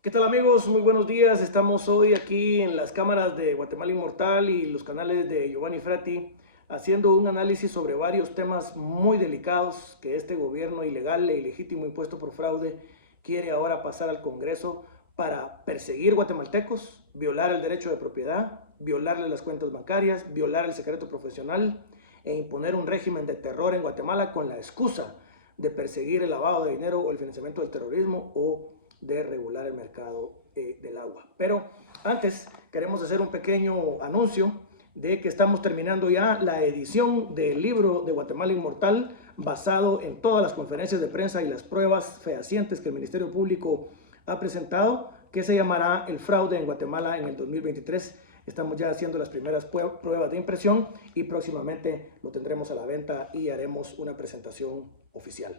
¿Qué tal amigos? Muy buenos días. Estamos hoy aquí en las cámaras de Guatemala Inmortal y los canales de Giovanni Frati haciendo un análisis sobre varios temas muy delicados que este gobierno ilegal e ilegítimo impuesto por fraude quiere ahora pasar al Congreso para perseguir guatemaltecos, violar el derecho de propiedad, violarle las cuentas bancarias, violar el secreto profesional e imponer un régimen de terror en Guatemala con la excusa de perseguir el lavado de dinero o el financiamiento del terrorismo o de regular el mercado del agua. Pero antes queremos hacer un pequeño anuncio de que estamos terminando ya la edición del libro de Guatemala Inmortal, basado en todas las conferencias de prensa y las pruebas fehacientes que el Ministerio Público ha presentado, que se llamará El fraude en Guatemala en el 2023. Estamos ya haciendo las primeras pruebas de impresión y próximamente lo tendremos a la venta y haremos una presentación oficial.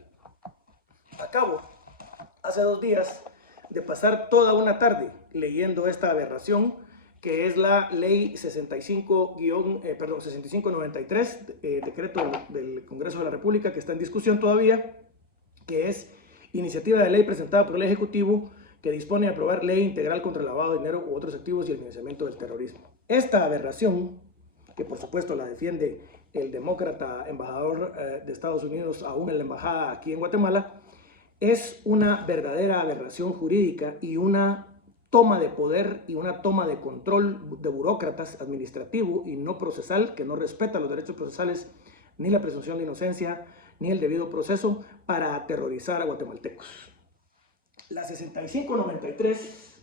Acabo hace 2 días de pasar toda una tarde leyendo esta aberración que es la ley 6593, decreto del Congreso de la República que está en discusión todavía, que es iniciativa de ley presentada por el Ejecutivo que dispone de aprobar ley integral contra el lavado de dinero u otros activos y el financiamiento del terrorismo. Esta aberración, que por supuesto la defiende el demócrata embajador de Estados Unidos aún en la embajada aquí en Guatemala, es una verdadera aberración jurídica y una toma de poder y una toma de control de burócratas administrativo y no procesal, que no respeta los derechos procesales, ni la presunción de inocencia, ni el debido proceso, para aterrorizar a guatemaltecos. La 6593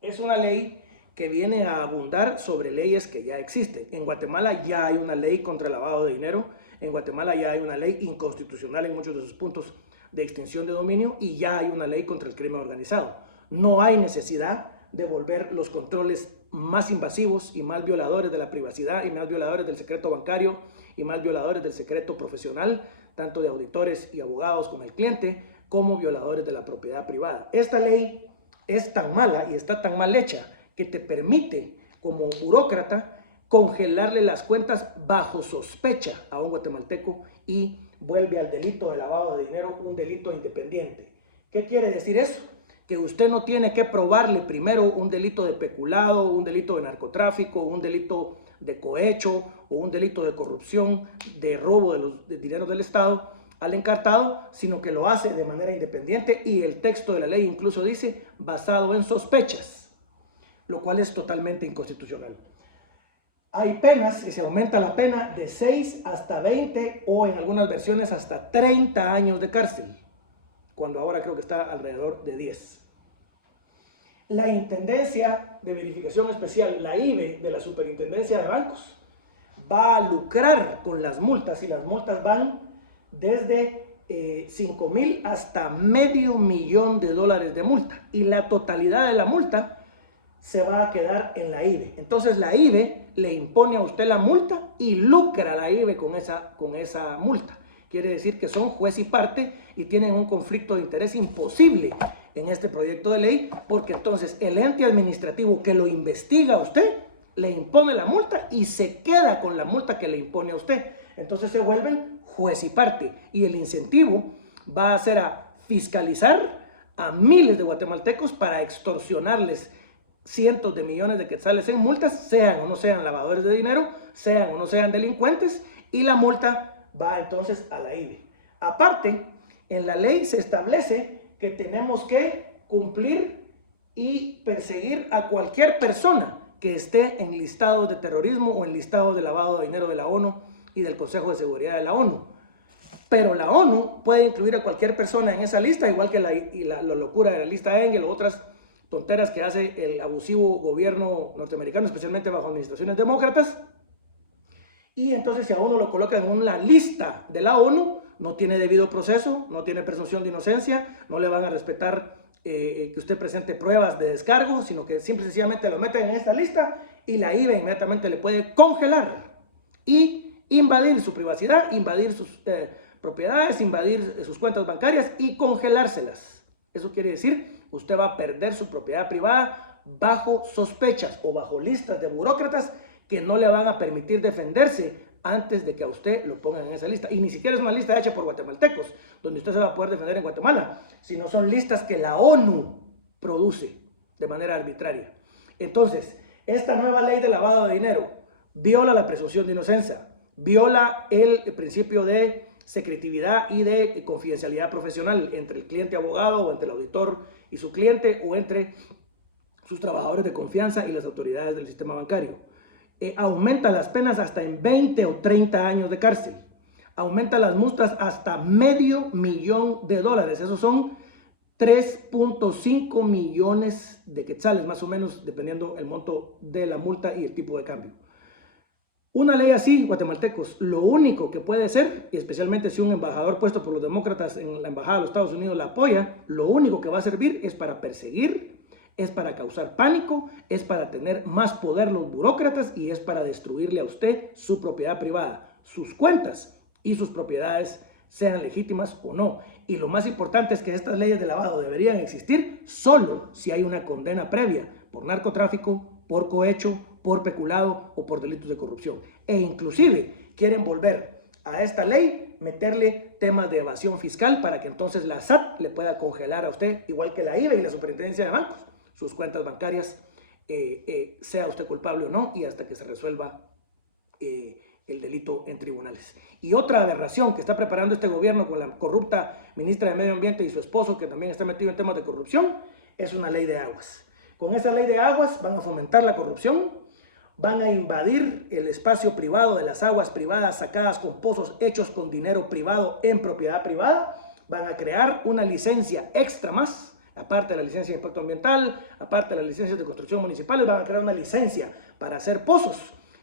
es una ley que viene a abundar sobre leyes que ya existen. En Guatemala ya hay una ley contra el lavado de dinero, en Guatemala ya hay una ley inconstitucional en muchos de sus puntos de extinción de dominio y ya hay una ley contra el crimen organizado. No hay necesidad de volver los controles más invasivos y más violadores de la privacidad y más violadores del secreto bancario y más violadores del secreto profesional, tanto de auditores y abogados con el cliente, como violadores de la propiedad privada. Esta ley es tan mala y está tan mal hecha que te permite, como burócrata, congelarle las cuentas bajo sospecha a un guatemalteco y vuelve al delito de lavado de dinero un delito independiente. ¿Qué quiere decir eso? Que usted no tiene que probarle primero un delito de peculado, un delito de narcotráfico, un delito de cohecho o un delito de corrupción, de robo de los dineros del Estado al encartado, sino que lo hace de manera independiente y el texto de la ley incluso dice basado en sospechas, lo cual es totalmente inconstitucional. Hay penas que se aumenta la pena de 6 hasta 20 o en algunas versiones hasta 30 años de cárcel, cuando ahora creo que está alrededor de 10. La Intendencia de Verificación Especial, la IVE de la Superintendencia de Bancos, va a lucrar con las multas y las multas van desde 5,000 hasta $500,000 de multa y la totalidad de la multa se va a quedar en la IVE. Entonces la IVE le impone a usted la multa y lucra la IVE con esa multa. Quiere decir que son juez y parte y tienen un conflicto de interés imposible en este proyecto de ley, porque entonces el ente administrativo que lo investiga a usted le impone la multa y se queda con la multa que le impone a usted. Entonces se vuelven juez y parte y el incentivo va a ser a fiscalizar a miles de guatemaltecos para extorsionarles cientos de millones de quetzales en multas, sean o no sean lavadores de dinero, sean o no sean delincuentes, y la multa va entonces a la IVE. Aparte, en la ley se establece que tenemos que cumplir y perseguir a cualquier persona que esté en listados de terrorismo o en listados de lavado de dinero de la ONU y del Consejo de Seguridad de la ONU. Pero la ONU puede incluir a cualquier persona en esa lista, igual que la locura de la lista Engel o otras tonteras que hace el abusivo gobierno norteamericano, especialmente bajo administraciones demócratas. Y entonces si a uno lo colocan en una lista de la ONU, no tiene debido proceso, no tiene presunción de inocencia, no le van a respetar que usted presente pruebas de descargo, sino que simple y sencillamente lo meten en esta lista y la IVE inmediatamente le puede congelar y invadir su privacidad, invadir sus propiedades, invadir sus cuentas bancarias y congelárselas. Eso quiere decir, usted va a perder su propiedad privada bajo sospechas o bajo listas de burócratas que no le van a permitir defenderse antes de que a usted lo pongan en esa lista. Y ni siquiera es una lista hecha por guatemaltecos, donde usted se va a poder defender en Guatemala, sino son listas que la ONU produce de manera arbitraria. Entonces, esta nueva ley de lavado de dinero viola la presunción de inocencia, viola el principio de secretividad y de confidencialidad profesional entre el cliente abogado o entre el auditor y su cliente o entre sus trabajadores de confianza y las autoridades del sistema bancario. Aumenta las penas hasta en 20 o 30 años de cárcel. Aumenta las multas hasta $500,000. Esos son 3.5 millones de quetzales, más o menos, dependiendo el monto de la multa y el tipo de cambio. Una ley así, guatemaltecos, lo único que puede ser, y especialmente si un embajador puesto por los demócratas en la embajada de los Estados Unidos la apoya, lo único que va a servir es para perseguir, es para causar pánico, es para tener más poder los burócratas y es para destruirle a usted su propiedad privada, sus cuentas y sus propiedades, sean legítimas o no. Y lo más importante es que estas leyes de lavado deberían existir solo si hay una condena previa por narcotráfico, por cohecho, por peculado o por delitos de corrupción. E inclusive quieren volver a esta ley, meterle temas de evasión fiscal para que entonces la SAT le pueda congelar a usted, igual que la IVA y la Superintendencia de Bancos, sus cuentas bancarias, sea usted culpable o no, y hasta que se resuelva el delito en tribunales. Y otra aberración que está preparando este gobierno con la corrupta ministra de Medio Ambiente y su esposo, que también está metido en temas de corrupción, es una ley de aguas. Con esa ley de aguas van a fomentar la corrupción, van a invadir el espacio privado de las aguas privadas sacadas con pozos hechos con dinero privado en propiedad privada, van a crear una licencia extra más, aparte de la licencia de impacto ambiental, aparte de las licencias de construcción municipales, van a crear una licencia para hacer pozos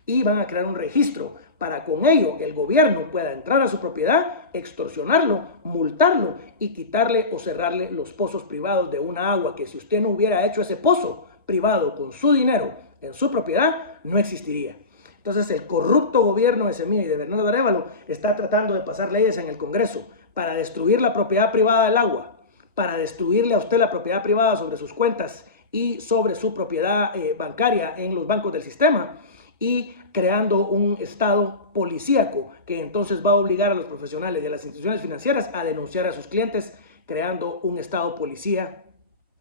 y van a crear un registro para con ello el gobierno pueda entrar a su propiedad, extorsionarlo, multarlo y quitarle o cerrarle los pozos privados de una agua que si usted no hubiera hecho ese pozo privado con su dinero en su propiedad, no existiría. Entonces el corrupto gobierno de Semilla y de Bernardo Arévalo está tratando de pasar leyes en el Congreso para destruir la propiedad privada del agua, para destruirle a usted la propiedad privada sobre sus cuentas y sobre su propiedad bancaria en los bancos del sistema, y creando un estado policíaco que entonces va a obligar a los profesionales y a las instituciones financieras a denunciar a sus clientes, creando un estado policía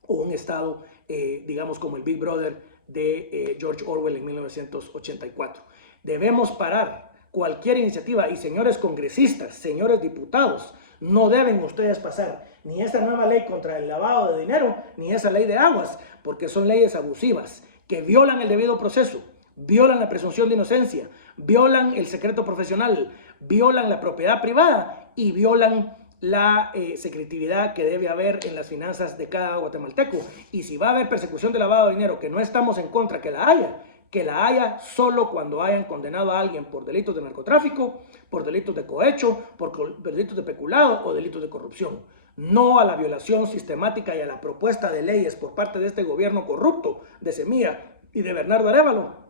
o un estado, digamos, como el Big Brother de George Orwell en 1984. Debemos parar cualquier iniciativa y señores congresistas, señores diputados, no deben ustedes pasar ni esa nueva ley contra el lavado de dinero, ni esa ley de aguas, porque son leyes abusivas que violan el debido proceso, violan la presunción de inocencia, violan el secreto profesional, violan la propiedad privada y violan la secretividad que debe haber en las finanzas de cada guatemalteco. Y si va a haber persecución de lavado de dinero, que no estamos en contra que la haya solo cuando hayan condenado a alguien por delitos de narcotráfico, por delitos de cohecho, por delitos de peculado o delitos de corrupción. No a la violación sistemática y a la propuesta de leyes por parte de este gobierno corrupto de Semilla y de Bernardo Arévalo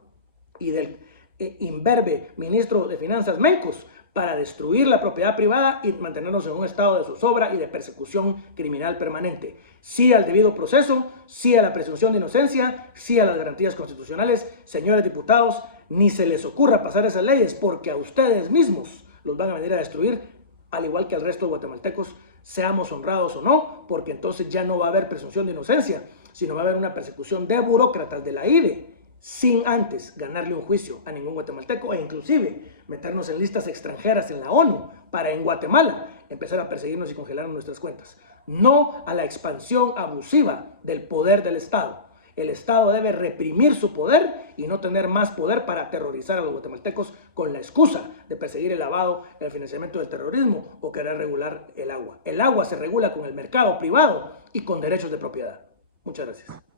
y del imberbe ministro de Finanzas Mencos para destruir la propiedad privada y mantenernos en un estado de zozobra y de persecución criminal permanente. Sí al debido proceso, sí a la presunción de inocencia, sí a las garantías constitucionales. Señores diputados, ni se les ocurra pasar esas leyes porque a ustedes mismos los van a venir a destruir, al igual que al resto de guatemaltecos, seamos honrados o no, porque entonces ya no va a haber presunción de inocencia, sino va a haber una persecución de burócratas de la IDE, sin antes ganarle un juicio a ningún guatemalteco e inclusive meternos en listas extranjeras en la ONU para en Guatemala empezar a perseguirnos y congelar nuestras cuentas. No a la expansión abusiva del poder del Estado. El Estado debe reprimir su poder y no tener más poder para aterrorizar a los guatemaltecos con la excusa de perseguir el lavado, el financiamiento del terrorismo o querer regular el agua. El agua se regula con el mercado privado y con derechos de propiedad. Muchas gracias.